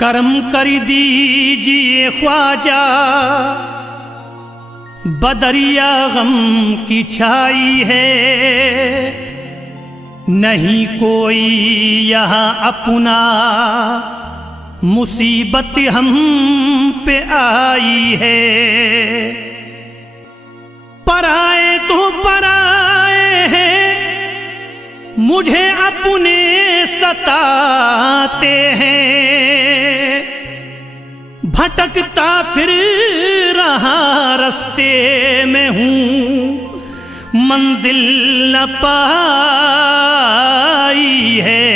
करम कर दीजिए ख्वाजा, बदरिया गम की छाई है, नहीं कोई यहाँ अपना, मुसीबत हम पे आई है। पराए तो पराए हैं, मुझे अपने सताते हैं, भटकता फिर रहा रास्ते में हूँ, मंजिल न पाई है।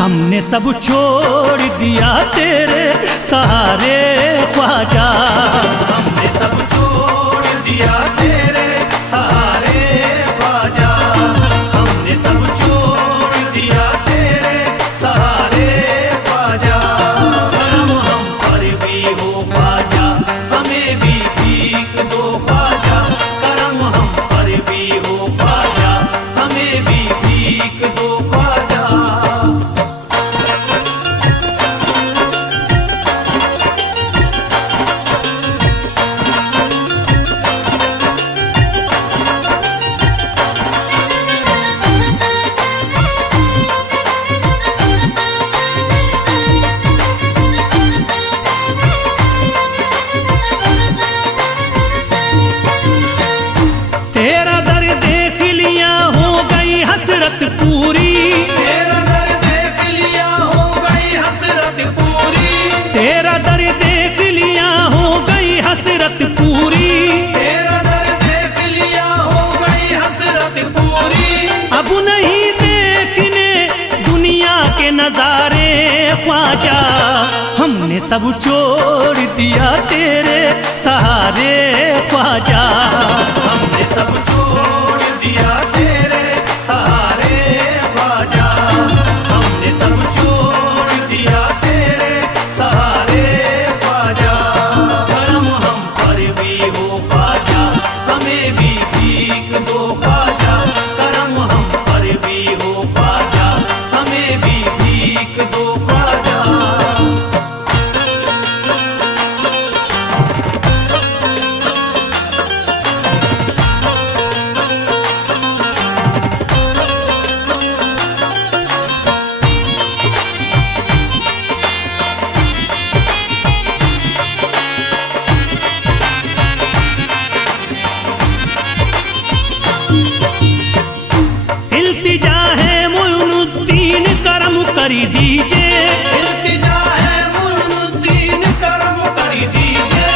हमने सब छोड़ दिया तेरे सहारे ख्वाजा, हमने सब छोड़ दिया तेरे सहारे ख्वाजा, हमने सब छोड़ दिया तेरे सहारे ख्वाजा। करम हम पर भी हो ख्वाजा, हमें भी भीख दो ख्वाजा, करम हम पर भी हो ख्वाजा, हमें भी भीख दो ख्वाजा। पूरी तेरा दर देख लिया हो गई हसरत पूरी, तेरा दर देख लिया हो गई हसरत पूरी, तेरा दर देख लिया हो गई हसरत पूरी। अब नहीं देखने दुनिया के नजारे ख्वाजा, हमने सब छोड़ दिया तेरे सहारे ख्वाजा, हमने सब छोड़ दिया तेरे सहारे ख्वाजा, हमने सब छोड़ दिया तेरे सहारे ख्वाजा। करम हम पर भी हो ख्वाजा, हमें भी भीख दो ख्वाजा, करम हम पर भी हो ख्वाजा, हमें भी भीख दो ख्वाजा। इल्तिजा है मुइनुद्दीन करम कर दीजिए, इल्तिजा है मुइनुद्दीन करम कर दीजिए,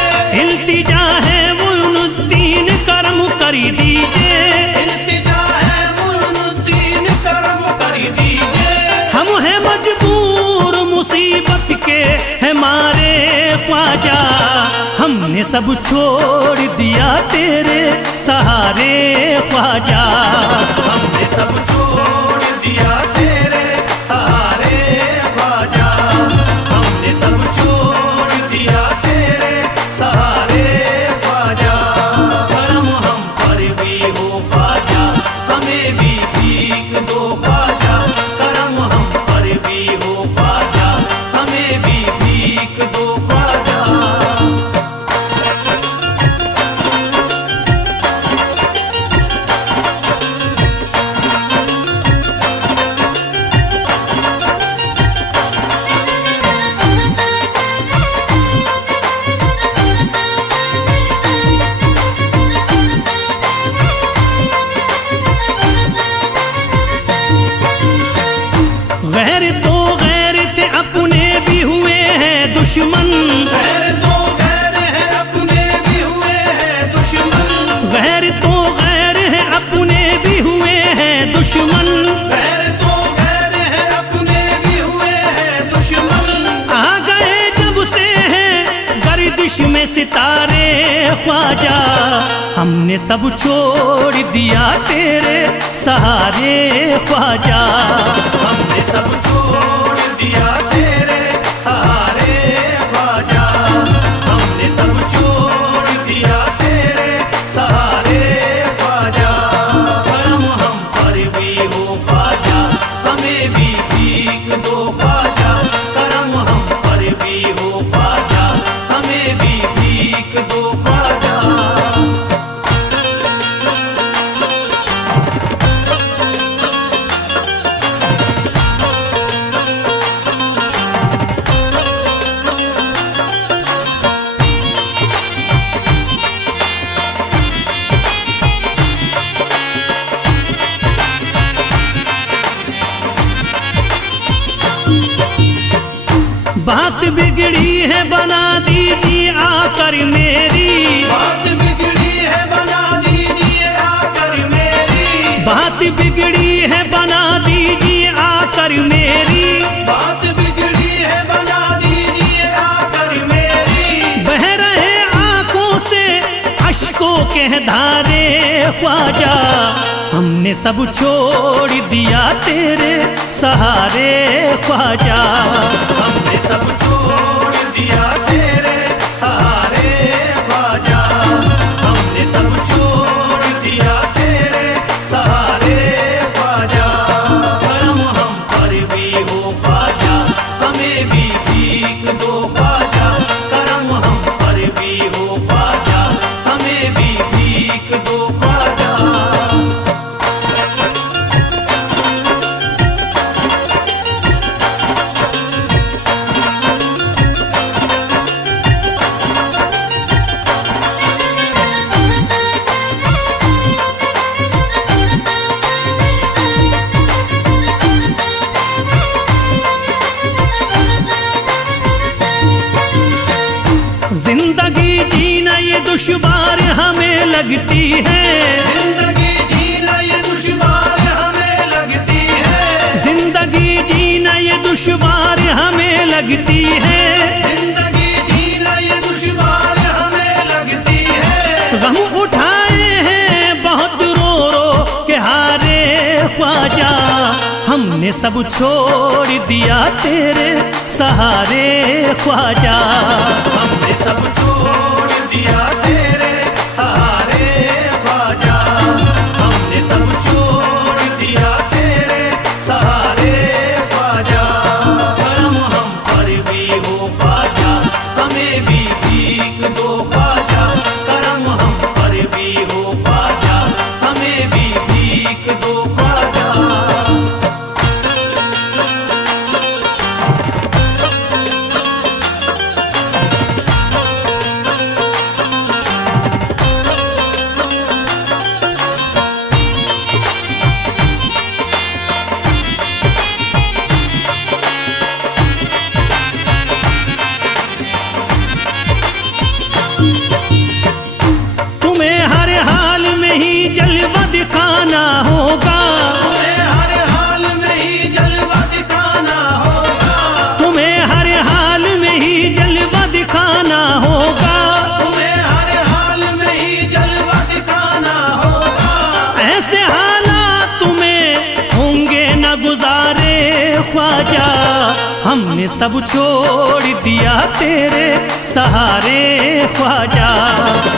इल्तिजा है मुइनुद्दीन करम कर दीजिए, इल्तिजा है मुइनुद्दीन करम कर दीजिए। हम हैं मजबूर मुसीबत के हमारे ख्वाजा, हमने सब छोड़ दिया तेरे सहारे ख्वाजा, हमने सब छोड़ दिया तेरे सहारे ख्वाजा, हमने सब छोड़ दिया तेरे सहारे ख्वाजा। करम हम पर भी हो ख्वाजा, हमें भी भीख दो ख्वाजा, करम हम पर भी हो ख्वाजा, हमें भी भीख दो ख्वाजा। तो गैर थे अपने भी हुए हैं दुश्मन, गैर तो गैर है अपने भी हुए हैं दुश्मन, गैर तो गैर है अपने भी हुए हैं दुश्मन। गैर तो गैर है अपने भी हुए हैं दुश्मन। आ गए जब से हैं गर्दिश में सितारे ख्वाजा, हमने सब छोड़ दिया तेरे सहारे ख्वाजा। हमने सब छोड़ दिया तेरे सहारे ख्वाजा, हमने सब छोड़ दिया तेरे सहारे ख्वाजा। करम हम पर भी हो ख्वाजा, हमें भी भीख दो ख्वाजा। करम हम पर भी हो ख्वाजा, हमें भी भीख दो ख्वाजा। बात बिगड़ी है बना दीजिए आकर मेरी, बात बिगड़ी है बना दीजिए आकर मेरी, बात बिगड़ी है बना दीजिए आकर मेरी। बात बिगड़ी है बना दीजिए आकर मेरी। बह रहे आंखों से अश्कों के धारे ख्वाजा, हमने सब छोड़ दिया तेरे सहारे ख्वाजा। हमने सब छोड़ दिया तेरे सहारे ख्वाजा, हमने सब छोड़ दिया तेरे सहारे ख्वाजा। करम हम पर भी हो ख्वाजा, हमें भी भीख दो ख्वाजा। करम हम पर भी हो ख्वाजा, हमें भी भीख दो ख्वाजा। जिंदगी जीना ये दुश्वार हमें लगती है, जिंदगी जीना ये दुश्वार हमें लगती है, जिंदगी जीना ये दुश्वार हमें लगती है। जिंदगी जीना ये दुश्वार हमें लगती है। गम उठाए हैं बहुत रो रो के हारे ख्वाजा, हमने सब छोड़ दिया तेरे सहारे ख्वाजा। हमने सब छोड़ दिया तेरे सहारे ख्वाजा, हमने सब छोड़ दिया तेरे सहारे ख्वाजा। करम हम पर भी हो ख्वाजा, हमें भी भीख दो ख्वाजा। करम हम पर भी हो ख्वाजा, हमें भी भीख दो ख्वाजा। तुम्हें हर हाल में ही जलवा दिखाना होगा, तुम्हें हर हाल में ही जलवा दिखाना होगा। तुम्हें हर हाल में ही जलवा दिखाना होगा। तुम्हें हर हाल में ही जलवा दिखाना होगा। ऐसे हालात तुम्हें होंगे न गुजारे ख्वाजा, हमने सब छोड़ दिया तेरे सहारे ख्वाजा।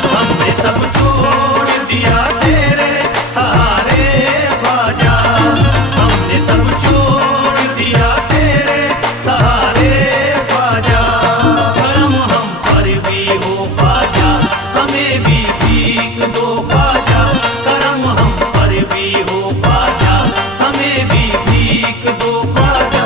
हमने सब छोड़ दिया तेरे सहारे ख्वाजा, हमने सब छोड़ दिया तेरे सहारे ख्वाजा। करम हम पर भी हो ख्वाजा, हमें भी भीख दो ख्वाजा। करम हम पर भी हो ख्वाजा, हमें भी भीख दो ख्वाजा।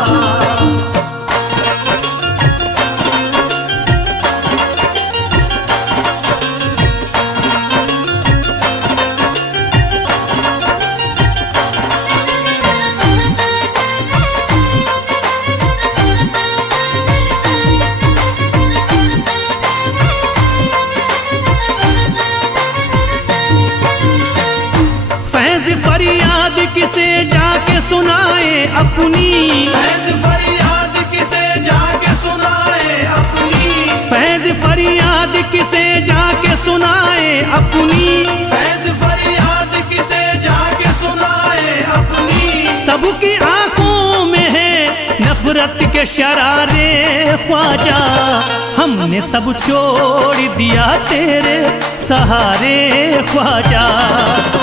के शरारे ख्वाजा, हमने सब छोड़ दिया तेरे सहारे ख्वाजा।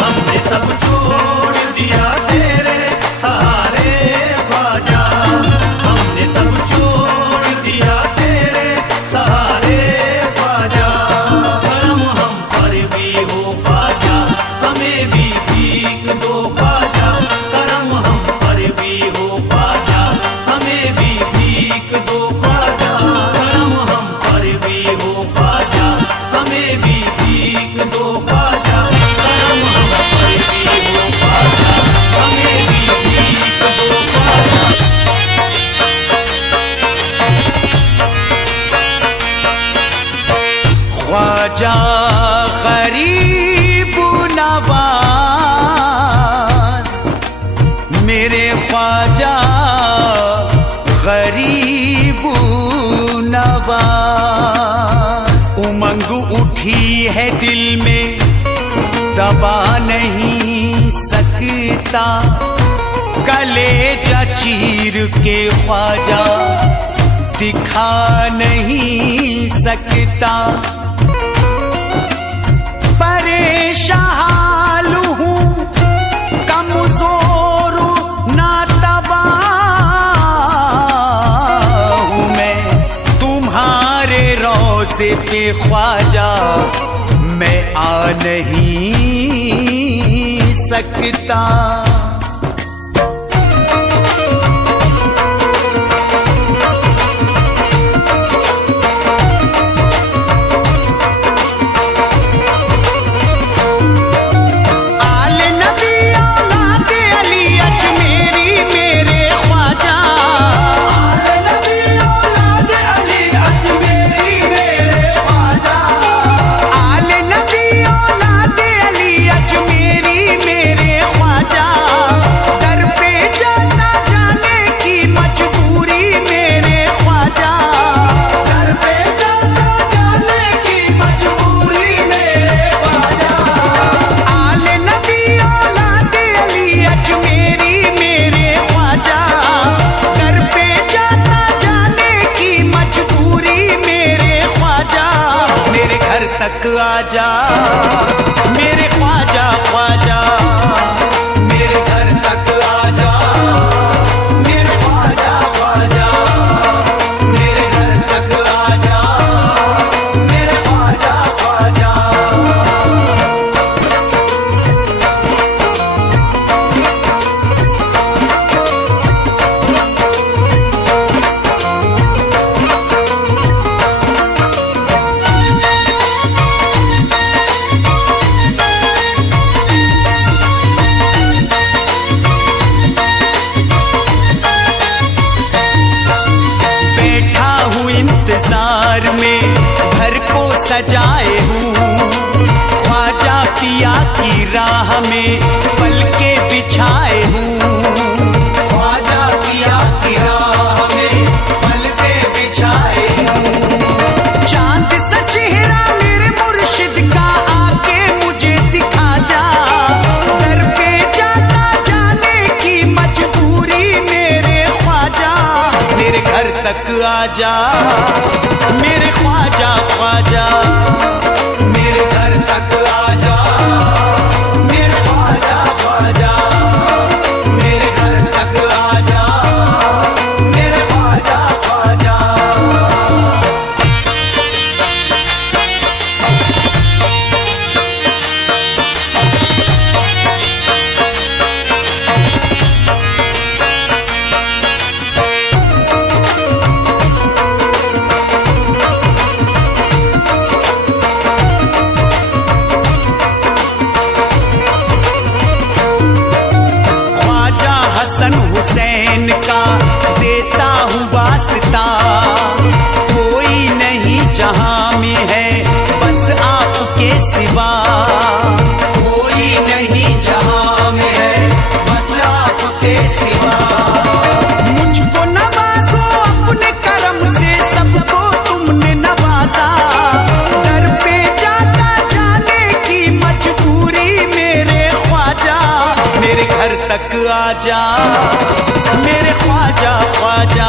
हमने सब छोड़ दिया तेरे सहारे ख्वाजा, हमने सब छोड़ दिया तेरे सहारे ख्वाजा। करम हम पर भी हो ख्वाजा, हमें भी भीख दो ख्वाजा। करम हम पर भी हो ख्वाजा, हमें भी भीख दो ख्वाजा। करम हम पर भी हो ख्वाजा, हमें भी भीख दो ख्वाजा। करम हम पर भी हो ख्वाजा, हमें भी भीख दो ख्वाजा। ख्वाजा गरीब नवाज, मेरे ख्वाजा गरीब नवाज। उमंग उठी है दिल में, दबा नहीं सकता, कलेजा चीर के ख्वाजा दिखा नहीं सकता। परेशान हूँ, कमजोर नातबा हूँ मैं, तुम्हारे रोज़े पे ख्वाजा मैं आ नहीं सकता। आजा मेरे ख्वाजा ख्वाजा, मेरे घर तक आजा मेरे ख्वाजा ख्वाजा, मेरे घर तक आजा मेरे ख्वाजा ख्वाजा। इंतजार में घर को सजाए हूँ, ख्वाजा पिया की राह में पलके बिछाए हूँ। ख्वाजा पिया की राह में पलके बिछाए हूँ। चांद सा चेहरा मेरे मुर्शिद का आके मुझे दिखा जा, दर पे जाता जाने की मजबूरी मेरे ख्वाजा, मेरे घर तक आजा मेरे ख्वाजा ख्वाजा, मेरे घर तक आजा मेरे ख्वाजा ख्वाजा, मेरे घर तक आजा मेरे ख्वाजा ख्वाजा। हुसैन का देता हूँ वास्ता, कोई नहीं जहां में है बस आपके सिवा, कोई नहीं जहां में है बस आपके सिवा। मुझको नवाजो अपने करम से, सबको तुमने नवाजा, दर पे जाता जाने की मजबूरी मेरे ख्वाजा, मेरे घर तक आजा मेरे ख्वाजा ख्वाजा।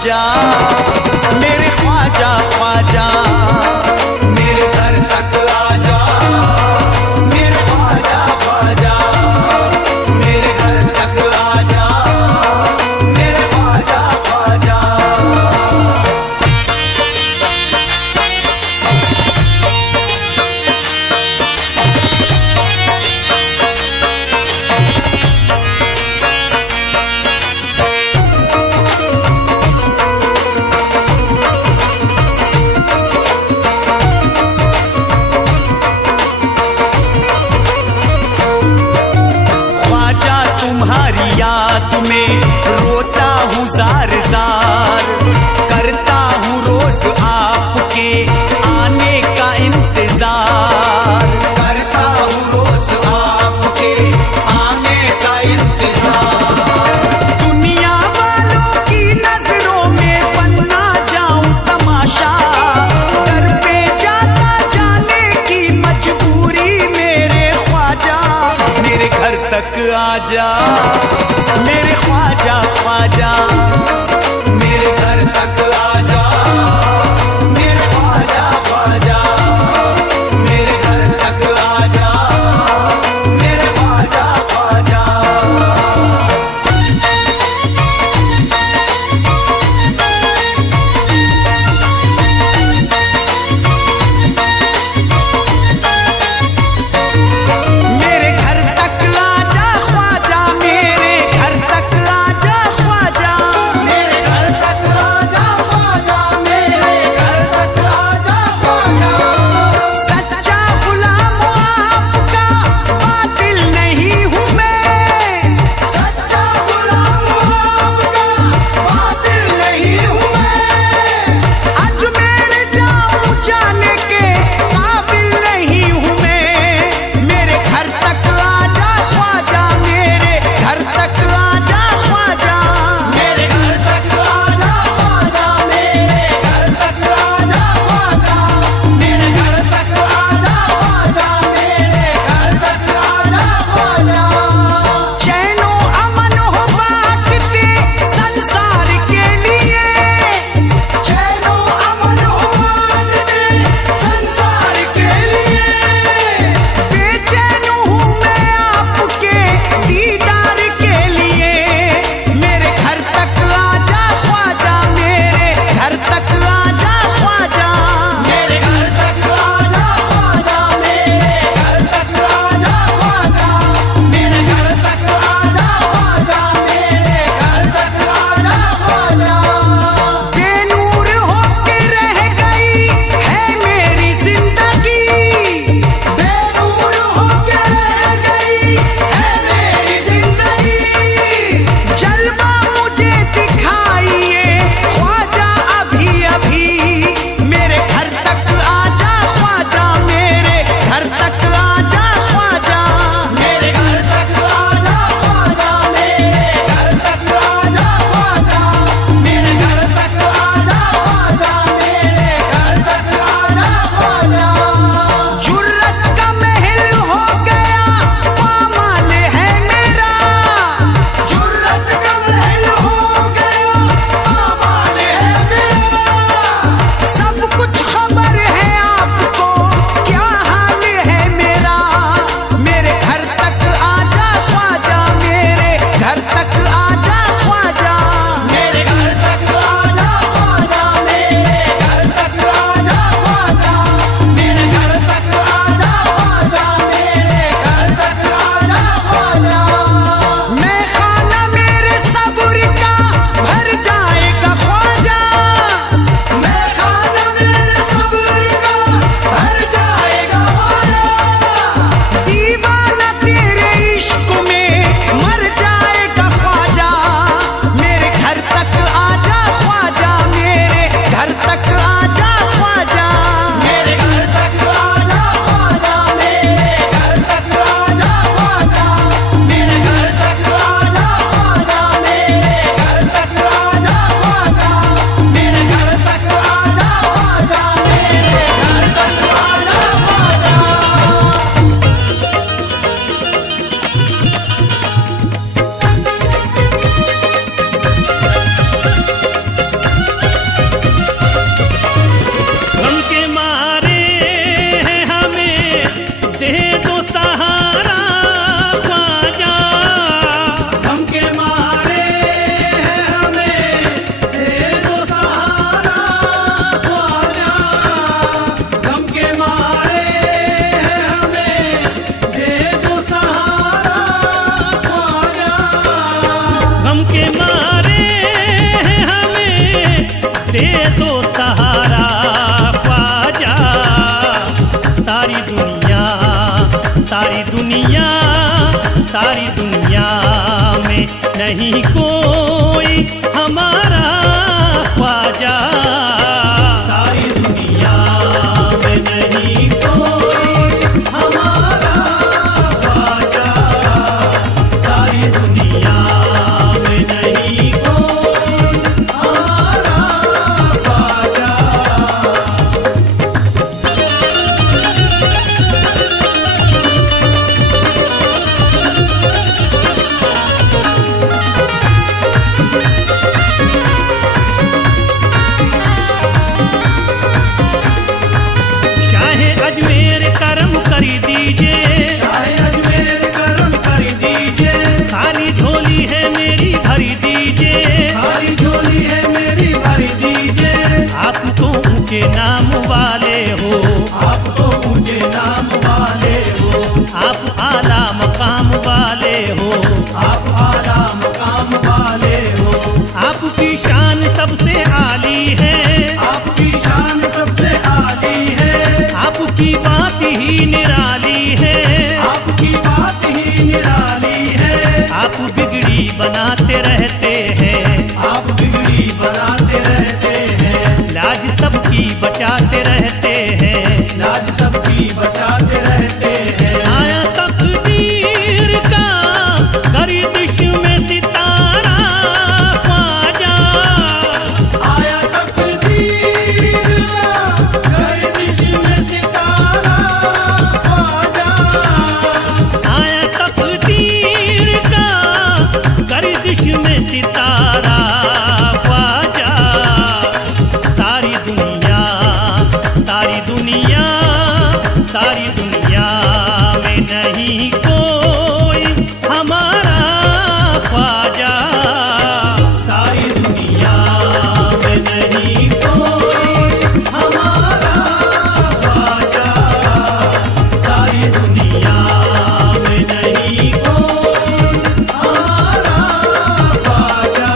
ख्वाजा, मेरे ख्वाजा ख्वाजा, मेरे घर तक आजा मेरे ख्वाजा ख्वाजा, मेरे घर तक आजा मेरे ख्वाजा ख्वाजा। ख्वाजा तुम्हारी याद में रोता हूँ जार जार, करता हूँ रोज आपके आने का इंतजार, करता हूँ रोज आपके आने का इंतजार। दुनिया वालों की नजरों में बनना जाऊं तमाशा, दर पे जाता जाने की मजबूरी मेरे ख्वाजा, मेरे घर तक आजा मेरे ख्वाजा ख्वाजा, मेरे घर तक आजा मेरे ख्वाजा ख्वाजा, मेरे घर तक आजा मेरे ख्वाजा ख्वाजा। मेरे घर तक आजा ख्वाजा, मेरे सारी दुनिया में नहीं कोई हमारा ख्वाजा। सारी दुनिया में नहीं कोई हमारा ख्वाजा। सारी दुनिया में नहीं कोई हमारा ख्वाजा। शाहे अजमेर करम कर दीजिए, शाहे अजमेर करम कर दीजिए। खाली झोली है मेरी भर दीजिए। खाली झोली है मेरी भर दीजिए। आप तो ऊंचे नाम वाले हो, आप तो ऊंचे नाम वाले हो। आप आला मकाम वाले हो। आप आला मकाम वाले हो। आपकी शान सबसे आली है, आपकी शान सबसे आली है। आपकी बात ही निराली है। आपकी बात ही निराली है। आप बिगड़ी बनाते रहते हैं, आप बिगड़ी बनाते रहते हैं। लाज सबकी बचाते रहते हैं। लाज सबकी बचाते रहते हैं। आया तकदीर का गर्दिश में सितारा ख्वाजा। आया तकदीर का गर्दिश में सितारा ख्वाजा। आया तकदीर का गर्दिश में सितारा ख्वाजा। सारी दुनिया में नहीं कोई हमारा ख्वाजा। सारी दुनिया में नहीं कोई हमारा ख्वाजा। सारी दुनिया में नहीं कोई हमारा ख्वाजा।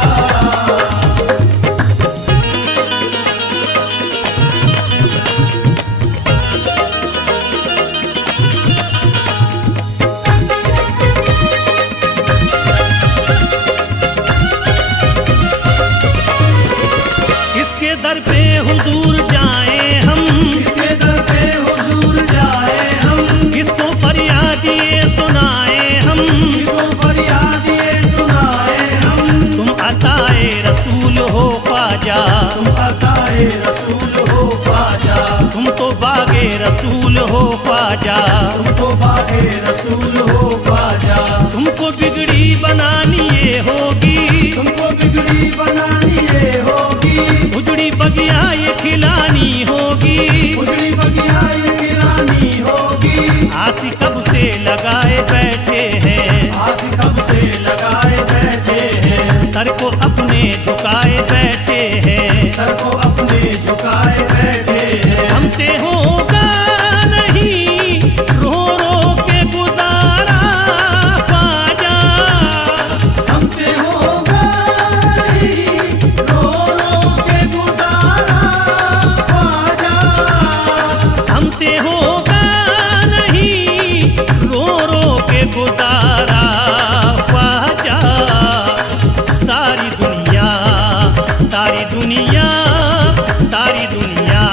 इसके दर पे हुजूर जाए हम, इसके दर पे हुजूर जाए हम। किसको फरियाद ये सुनाए हम। इसको फरियाद ये सुनाए हम। तुम अताए रसूल हो ख्वाजा, तुम अताए रसूल हो ख्वाजा। तुम तो बागे रसूल हो ख्वाजा। तुमको बागे रसूल हो ख्वाजा। तुमको बिगड़ी बनानी ये होगी, तुमको बिगड़ी बनानी ये होगी। उजड़ी बगिया ये खिलानी होगी। उजड़ी बगिया ये गिरानी होगी। आसी कब से लगाए बैठे हैं, आस कब से लगाए बैठे हैं। सर को अपने झुकाए बैठे हैं। सर को अपने झुकाए बैठे हैं। हमसे होगा नहीं रो रो के गुजारा ख्वाजा। हमसे होगा नहीं रो रो के गुजारा ख्वाजा। हमसे होगा नहीं रो रो के गुजारा ख्वाजा। सारी दुनिया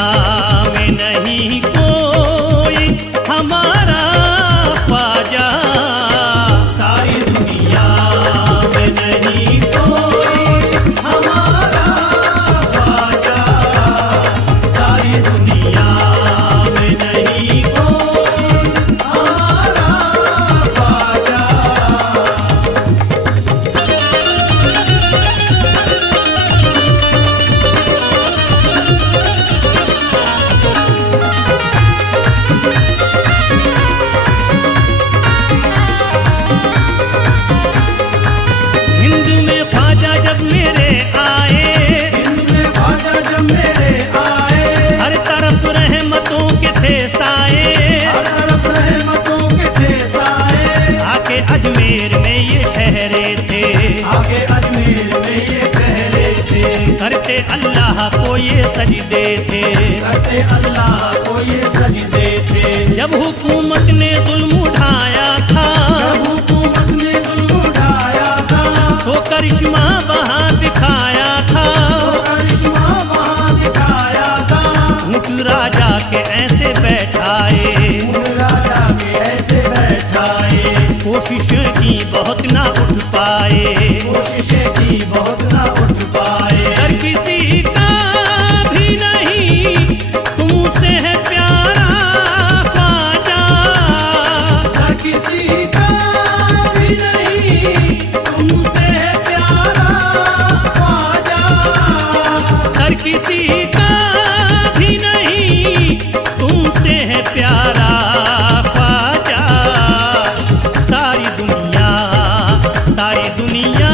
में नहीं कोई हमारा ख्वाजा। सारी दुनिया में नहीं कोई हमारा ख्वाजा। सारी दुनिया में नहीं कोई हमारा ख्वाजा। हिंद में ख्वाजा जब मेरे आए, हिंद में ख्वाजा जब मेरे आए। हर तरफ रहमतों के थे साए। हर तरफ रहमतों के थे साए। आके अजमेर में ये ठहरे थे, आगे अजमेर में ये ठहरे थे। करते अल्लाह को ये सजदे थे। करते अल्लाह को ये सजदे थे। जब हुकूमत ने जुल्म उठाए कोशिशें की बहुत ना उठ पाए, कोशिशें की बहुत ना उठ पाए। हर किसी का भी नहीं तुमसे है प्यारा ख्वाजा, हर किसी का भी नहीं तुमसे है प्यारा ख्वाजा। हर किसी का भी नहीं तुमसे है प्यारा ख्वाजा। सारी दुनिया, सारी दुनिया,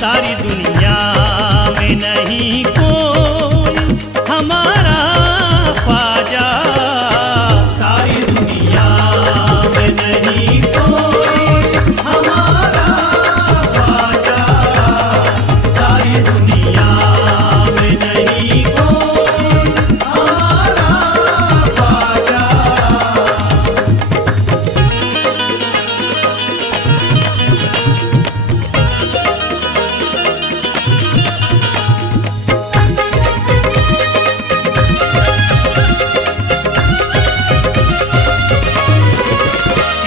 सारी दुनिया में नहीं कोई हमारा ख्वाजा। सारी दुनिया में नहीं कोई हमारा ख्वाजा। सारी दुनिया में नहीं कोई हमारा ख्वाजा।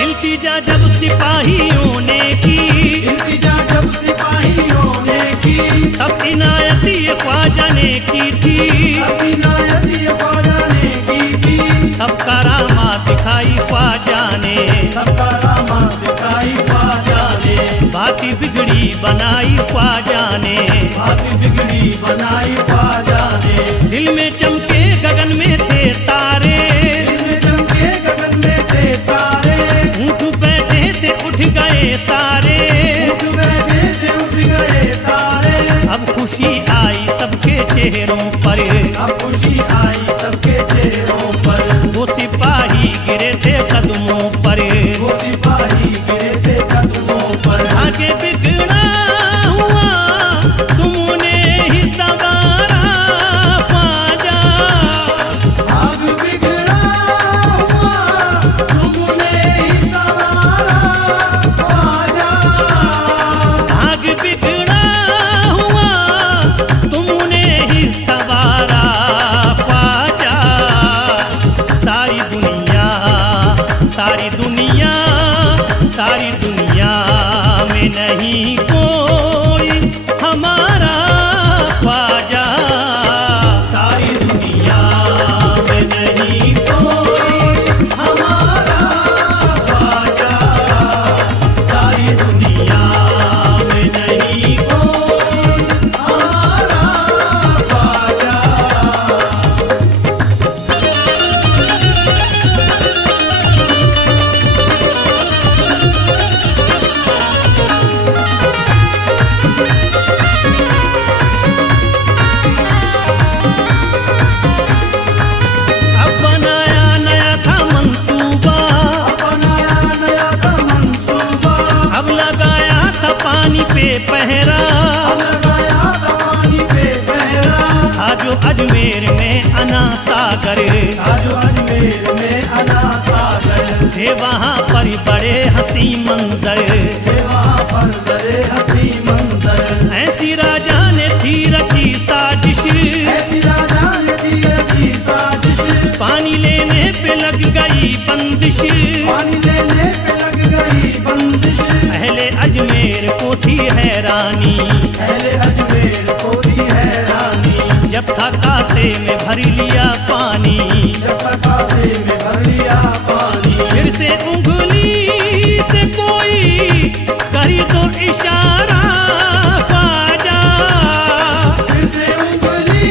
इल्तिजा जब सिपाहियों ने की, इल्तिजा जब सिपाहियों ने की, तब इनायत ये ख्वाजा ने की थी, अपनी नायत ये ख्वाजा ने की थी। तब करामात दिखाई ख्वाजा ने, सब करामात दिखाई ख्वाजा ने, बाती बिगड़ी बनाई ख्वाजा ने, बात बिगड़ी बनाई ख्वाजा ने। दिल में चमके गगन में थे तारे, दिल में चमके गगन में थे तारे, ऊँट बैठे थे उठ गए सारे। उठ बैठे थे उठ गए सारे। अब खुशी आई सबके चेहरों पर, अब खुशी आई सबके चेहरों पर। वो सिपाही गिरे थे कदमों पर, वो सिपाही गिरे थे कदमों पर। आगे बिगड़ा हुआ तुमने ही सवारा ख्वाजा। आग बिगड़ा हुआ तुमने ही सवारा ख्वाजा। आग बिगड़ा हुआ तुमने ही सवारा ख्वाजा। सारी दुनिया, सारी दुनिया, सारी दुनिया में नहीं कोई हमारा ख्वाजा। सारी दुनिया में नहीं कोई हमारा ख्वाजा। सारी दुनिया में नहीं कोई हमारा ख्वाजा। अब बनाया नया था मंसूबा, बनाया नया था मंसूबा। अब लगाया था पानी पे पहरा। लगाया था पानी पे पहरा। आज अजमेर में अना सागर, आज अजमेर में अना सागर। थे वहाँ पर बड़े हंसी मंजर। थे वहाँ पर बड़े हंसी मंजर। ऐसी राजा ने थी रची साजिश, ऐसी राजा ने दी रची साजिश। पानी लेने पे लग गई बंदिश। पानी लेने पे लग गई बंदिश। अहले अजमेर को थी हैरानी, पहले अजमेर को थी हैरानी। जब था कासे में भर लिया पानी, जब कासे में भर लिया पानी। फिर से उंगली से कोई करी तो इशारा ख्वाजा। फिर से उंगली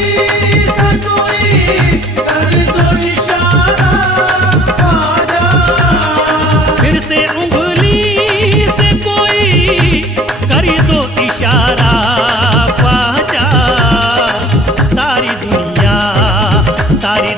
से कोई कर दो इशारा ख्वाजा। फिर से उंगली से कोई करी तो इशारा ख्वाजा। सारी दुनिया, सारी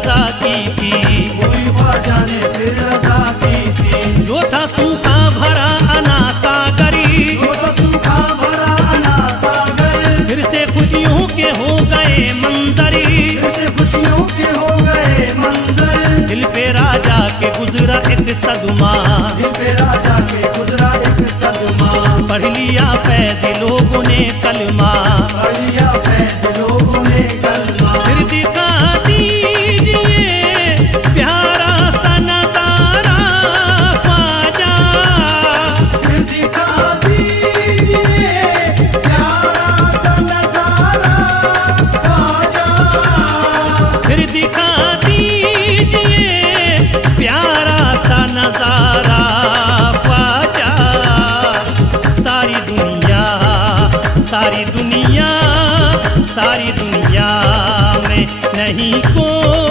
अदा की थी, कोई ख्वाजा ने फिर अदा की थी। जो था सूखा भरा अना सागरी, जो तो सूखा भरा अना सागर, फिर से खुशियों के हो गए मंदरी, फिर से खुशियों के हो गए मंजर। दिल पे राजा के गुजरा एक सदमा, दिल पे राजा के गुजरा एक सदमा। पढ़ लिया फैज लोगों ने कलमा, पढ़ लिया फैज लोगों ने कलमा। फिर दिखा दीजिए प्यारा सा नजारा ख्वाजा, फिर दिखा दीजिए प्यारा सा नजारा ख्वाजा। फिर दिखा दीजिए प्यारा सा नजारा ख्वाजा। सारी दुनिया सारी दुनिया सारी दुनिया में नहीं कोई